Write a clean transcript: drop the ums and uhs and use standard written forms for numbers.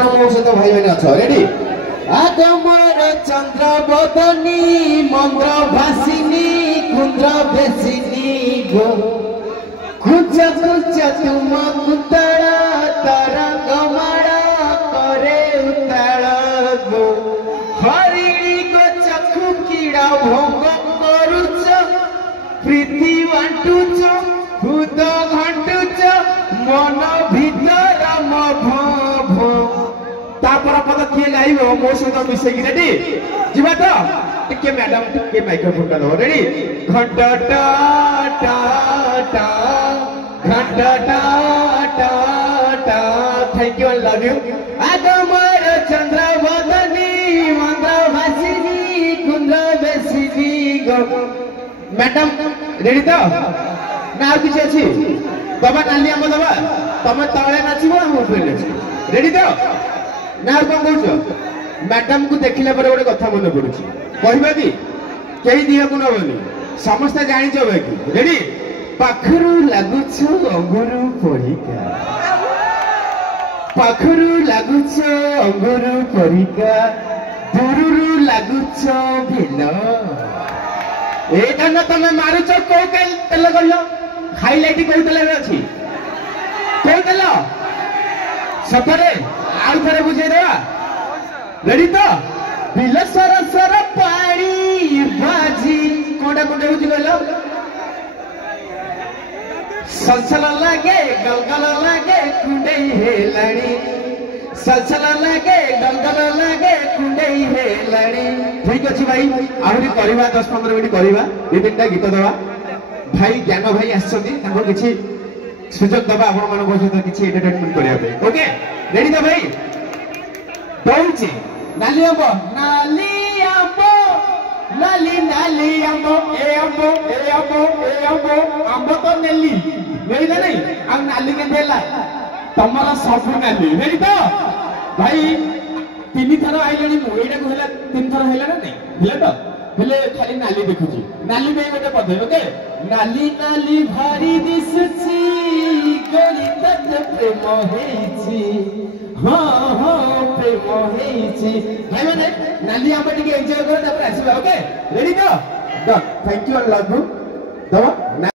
जन मो सहित भाई मैंने अच्छा रेडी आगमर चंद्र बदनी मंद्र भासिनी कुंद्र बेसिनी गो कुच कुच तुम कुतड़ा तरंग माड़ा करे उताड़ा गो हरिणी को चखु कीड़ा भोग करुच प्रीति बांटुच भूत घंटुच मन भीतर तापर पद किए गाइबो मो सहित मिसे की रेडी जिबा तो टिके मैडम टिके माइक्रोफोन का दो रेडी घंट टा टा टा घंट टा टा टा thank you I love you आगमर चंद्र बदनी मंद्र भासिनी कुंद्र बेसिनी गो मैडम रेडी तो ना किछ अछि बाबा नाली हम दबा तमे तळे नाचिबो हम ऊपर नाचिबो रेडी तो ना कौन कह मैडम को देखला पर गोटे कथा मन पड़ुची कहबा कि कई दिया को नबनी समस्त जानि जबे कि रेडी पाखरु लागुछ अंगुरु परिका पाखरु लागुछ अंगुरु परिका दूरु लागुछ भेल एटा न तमे मारुछ को तेल कहलो हाईलाइट को तेल अछि को तेल सफरे आउ थरे बुझे देवा रेडी तो बिल सर सर पानी बाजी कोडा कोडा बुझी गलो सलसल लागे गलगल लागे कुंडई हेलाणी सलसल लागे गलगल लागे कुंडई हेलाणी ठीक अछि भाई आहुरी करबा 10-15 मिनिट करबा दे तीनटा गीत देवा भाई ज्ञान भाई आछथि ताको किछि सुजोग दबा आपण मन बसत किछि एंटरटेनमेंट करिया पे ओके रेडी तो भाई दौची नाली आंबो नाली नाली आंबो ए आंबो ए आंबो ए आंबो आंबो तो नेली नेला नहीं आ नाली के देला तमरा सब नाली रेडी तो भाई तीन थर आइलनी मु एटा को हला तीन थर हैला ना नहीं हला तो हेले खाली नाली देखुची नाली में गोटे पद ओके नाली नाली भारी दिसुची गणित प्रेम हेची हाँ हाँ प्रेम हेची भाई माने नाली हम टिके एन्जॉय करो तापर आसीबा ओके रेडी तो thank you I love you दवा